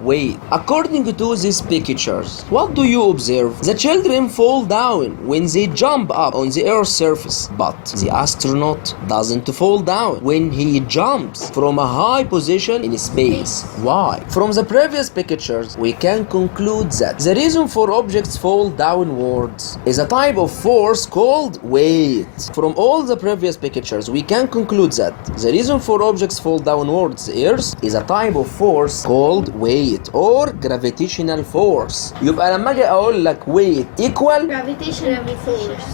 weight. According to these pictures, what do you observe? The children fall down when they jump up on the Earth's surface, but the astronaut doesn't fall down when he jumps from a high position in space. Why? From the previous pictures, we can conclude that the reason for objects fall downwards is a type of force called weight. From all the previous pictures, we can conclude that the reason for objects fall downwards the Earth is a type of force called weight or gravitational force. يبقى لما اجي اقول لك weight equal gravitational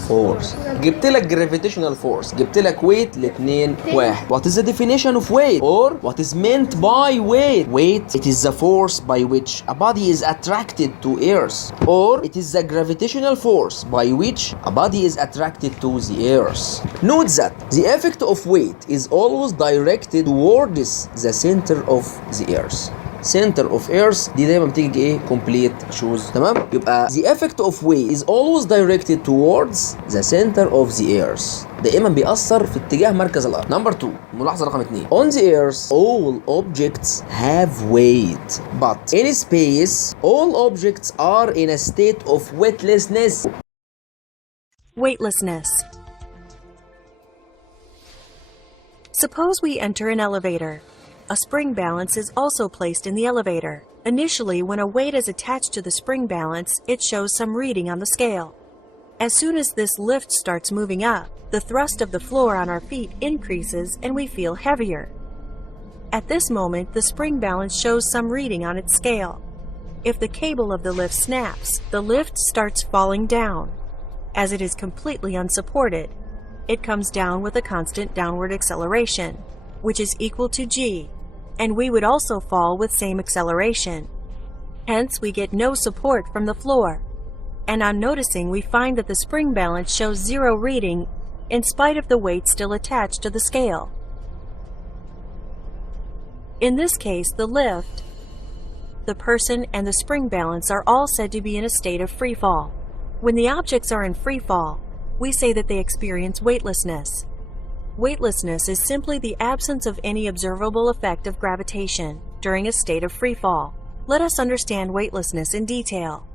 force، جبت لك gravitational force، جبت لك weight الاثنين واحد. What is the definition of weight or what is meant by weight? Weight, it is the force by which a body is attracted to Earth, or it is the gravitational force by which a body is attracted to the Earth. Note that the effect of weight is always directed towards the center of the Earth. Center of Earth دي دايما بتيجي ايه complete shoes. تمام؟ يبقى the effect of weight is always directed towards the center of the Earth. دائما بيأثر في اتجاه مركز الأرض. Number 2 ملاحظة رقم 2. On the Earth all objects have weight, but in space all objects are in a state of weightlessness. Weightlessness. Suppose we enter an elevator. A spring balance is also placed in the elevator. Initially, when a weight is attached to the spring balance, it shows some reading on the scale. As soon as this lift starts moving up, the thrust of the floor on our feet increases and we feel heavier. At this moment, the spring balance shows some reading on its scale. If the cable of the lift snaps, the lift starts falling down. As it is completely unsupported, it comes down with a constant downward acceleration, which is equal to g, and we would also fall with same acceleration. Hence, we get no support from the floor, and on noticing we find that the spring balance shows 0 reading in spite of the weight still attached to the scale. In this case, the lift, the person, and the spring balance are all said to be in a state of free fall. When the objects are in free fall, we say that they experience weightlessness. Weightlessness is simply the absence of any observable effect of gravitation during a state of free fall. Let us understand weightlessness in detail.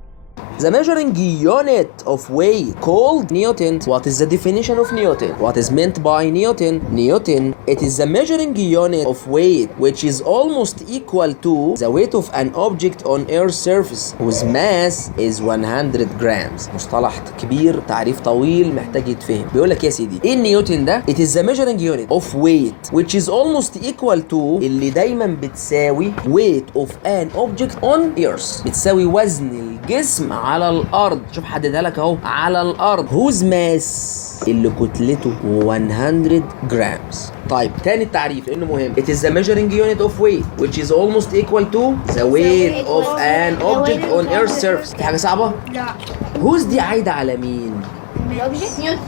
The measuring unit of weight called Newton. What is the definition of Newton? What is meant by Newton? Newton, it is the measuring unit of weight which is almost equal to the weight of an object on Earth's surface whose mass is 100 grams. مصطلح كبير، تعريف طويل، محتاج يتفهم. بيقول لك يا سيدي ايه نيوتن ده؟ It is the measuring unit of weight which is almost equal to اللي دايما بتساوي weight of an object on Earth. بتساوي وزن الجسم على الارض. شوف حددها لك اهو، على الارض. whose mass اللي كتلته 100 grams. طيب تاني التعريف لانه مهم. It is the measuring unit of weight which is almost equal to the weight of an object on Earth's surface. دي حاجة صعبة؟ لا. whose دي عايدة على مين؟ الأوبجكت نيوتن.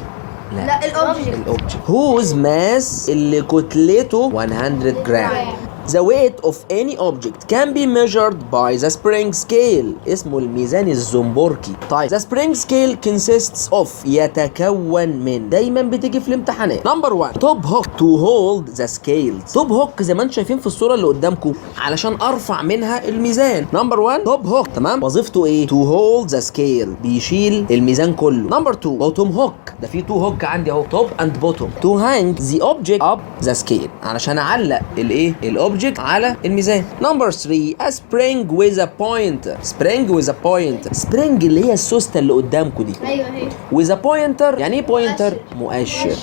لا الأوبجكت. whose mass اللي كتلته 100 grams. The weight of any object can be measured by the spring scale. اسمه الميزان الزنبركي. طيب the spring scale consists of يتكون من، دايما بتيجي في الامتحانات. Number 1 top hook to hold the scales. top hook زي ما انتم شايفين في الصورة اللي قدامكم علشان ارفع منها الميزان. Number 1 top hook. تمام؟ وظيفته ايه؟ to hold the scale، بيشيل الميزان كله. Number 2 bottom hook. ده في 2 hook عندي اهو top and bottom to hang the object up the scale، علشان اعلق الايه؟ الاوبجكت على الميزان. Number 3 a spring with a pointer. spring with a pointer. spring اللي هي السوستة اللي قدامكم دي. ايوه هي. with a pointer يعني ايه pointer؟ مؤشر.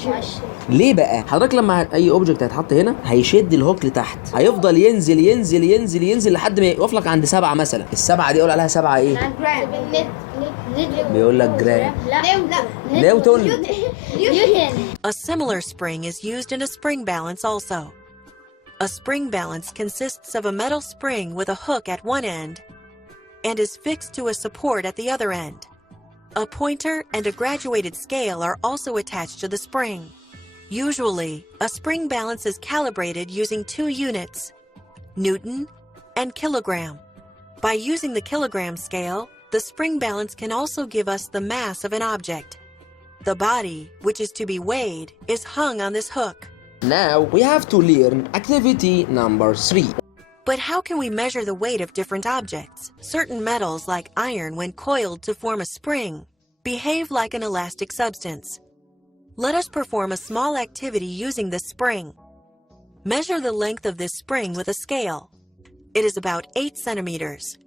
ليه بقى؟ حضرتك لما اي اوبجكت هيتحط هنا هيشد الهوك لتحت، هيفضل ينزل ينزل ينزل ينزل لحد ما يقف لك عند 7 مثلا. ال7 دي يقول عليها 7 ايه؟ بيقول لك جرام. لا نيوتن. A similar spring is used in a spring balance also. A spring balance consists of a metal spring with a hook at one end and is fixed to a support at the other end. A pointer and a graduated scale are also attached to the spring. Usually, a spring balance is calibrated using 2 units, Newton and kilogram. By using the kilogram scale, the spring balance can also give us the mass of an object. The body, which is to be weighed, is hung on this hook. Now we have to learn activity number 3. But how can we measure the weight of different objects? Certain metals, like iron, when coiled to form a spring, behave like an elastic substance. Let us perform a small activity using this spring. Measure the length of this spring with a scale. It is about 8 centimeters.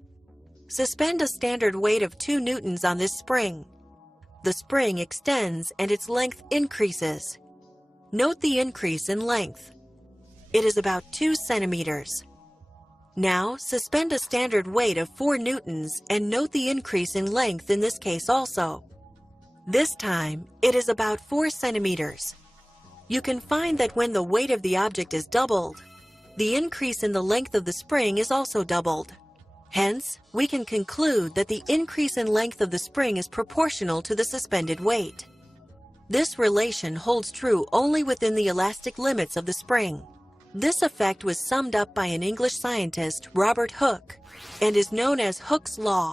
Suspend a standard weight of 2 newtons on this spring. The spring extends and its length increases. Note the increase in length. It is about 2 centimeters. Now, suspend a standard weight of 4 newtons and note the increase in length in this case also. This time, it is about 4 centimeters. You can find that when the weight of the object is doubled, the increase in the length of the spring is also doubled. Hence, we can conclude that the increase in length of the spring is proportional to the suspended weight. This relation holds true only within the elastic limits of the spring. This effect was summed up by an English scientist, Robert Hooke, and is known as Hooke's law.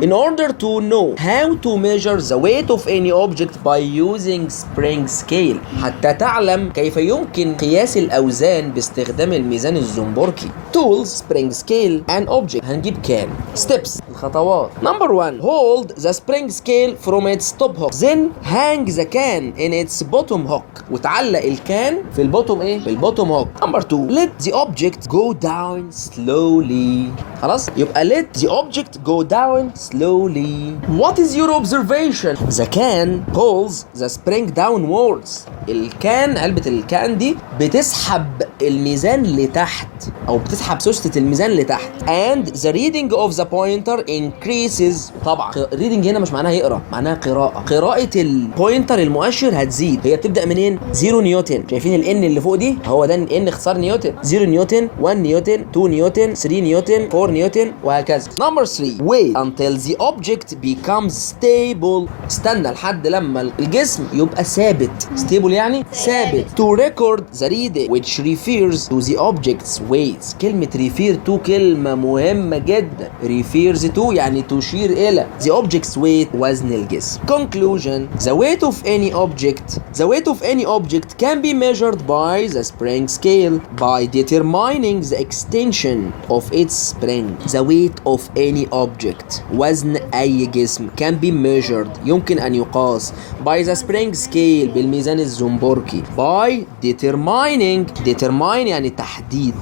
In order to know how to measure the weight of any object by using spring scale حتى تعلم كيف يمكن قياس الأوزان باستخدام الميزان الزنبركي. Tools, spring scale, and object. هنجيب كان. Steps, الخطوات. Number 1. Hold the spring scale from its top hook. Then hang the can in its bottom hook. وتعلق الكان في البوتوم ايه؟ في البوتوم هوك. Number 2. Let the object go down slowly. خلاص؟ يبقى let the object go down slowly. What is your observation? The can pulls the spring downwards. الكان علبة الكان دي بتسحب الميزان لتحت أو بتسحب سوستة الميزان لتحت. And the reading of the pointer increases. طبعا reading هنا مش معناها يقرأ، معناها قراءة. قراءة البوينتر المؤشر هتزيد. هي بتبدأ منين؟ 0 نيوتن. شايفين ال N اللي فوق دي؟ هو ده N اختصار نيوتن. 0 نيوتن، 1 نيوتن، 2 نيوتن، 3 نيوتن، 4 نيوتن وهكذا. Number 3. Wait until the object becomes stable. استنى لحد لما الجسم يبقى ثابت. stable يعني ثابت. To record the reading which refers to the object's weight. كلمة refer to كلمة مهمة جدا. refers to يعني تشير إلى the object's weight وزن الجسم. Conclusion. The weight of any object can be measured by the spring scale by determining the extension of its spring. The weight of any object وزن أي جسم can be measured يمكن أن يقاس by the spring scale بالميزان الزنبركي by determine يعني تحديد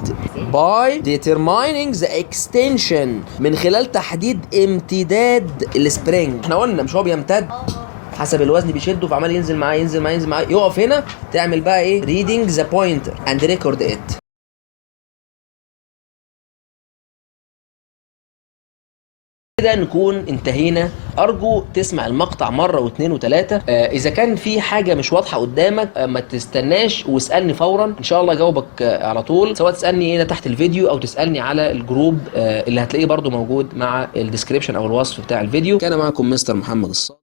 by determining the extension من خلال تحديد امتداد السبرينج. احنا قلنا مش هو بيمتد حسب الوزن بيشده فعمال ينزل معاه يقف هنا تعمل بقى ايه reading the pointer and record it. كده نكون انتهينا. ارجو تسمع المقطع مره واثنين وثلاثه. اذا كان في حاجه مش واضحه قدامك ما تستناش واسالني فورا، ان شاء الله اجاوبك على طول، سواء تسالني هنا تحت الفيديو او تسالني على الجروب اللي هتلاقيه برضو موجود مع الديسكريبشن او الوصف بتاع الفيديو. كان معكم مستر محمد الصالح.